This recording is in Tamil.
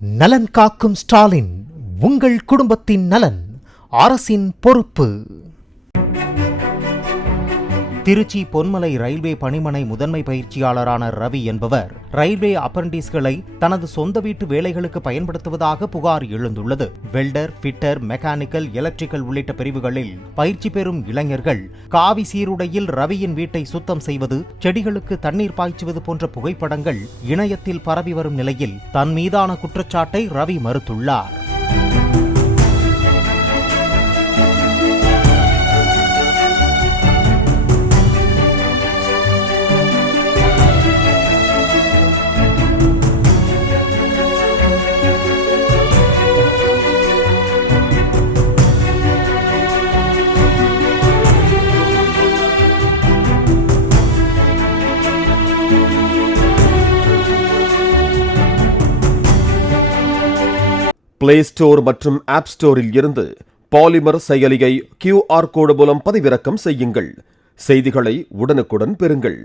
நலன் காக்கும் ஸ்டாலின், உங்கள் குடும்பத்தின் நலன் அரசின் பொறுப்பு. திருச்சி பொன்மலை ரயில்வே பணிமனை முதன்மை பயிற்சியாளரான ரவி என்பவர் ரயில்வே அப்ரண்டிஸ்களை தனது சொந்த வீட்டு வேலைகளுக்கு பயன்படுத்துவதாக புகார் எழுந்துள்ளது. வெல்டர், ஃபிட்டர், மெக்கானிக்கல், எலக்ட்ரிக்கல் உள்ளிட்ட பிரிவுகளில் பயிற்சி பெறும் இளைஞர்கள் காவி சீருடையில் ரவியின் வீட்டை சுத்தம் செய்வது, செடிகளுக்கு தண்ணீர் பாய்ச்சுவது போன்ற புகைப்படங்கள் இணையத்தில் பரவி வரும் நிலையில் தன் மீதான குற்றச்சாட்டை ரவி மறுத்துள்ளார். பிளே ஸ்டோர் மற்றும் ஆப் ஸ்டோரில் இருந்து பாலிமர் செயலியை QR கோடு மூலம் பதிவிறக்கம் செய்யுங்கள். செய்திகளை உடனுக்குடன் பெறுங்கள்.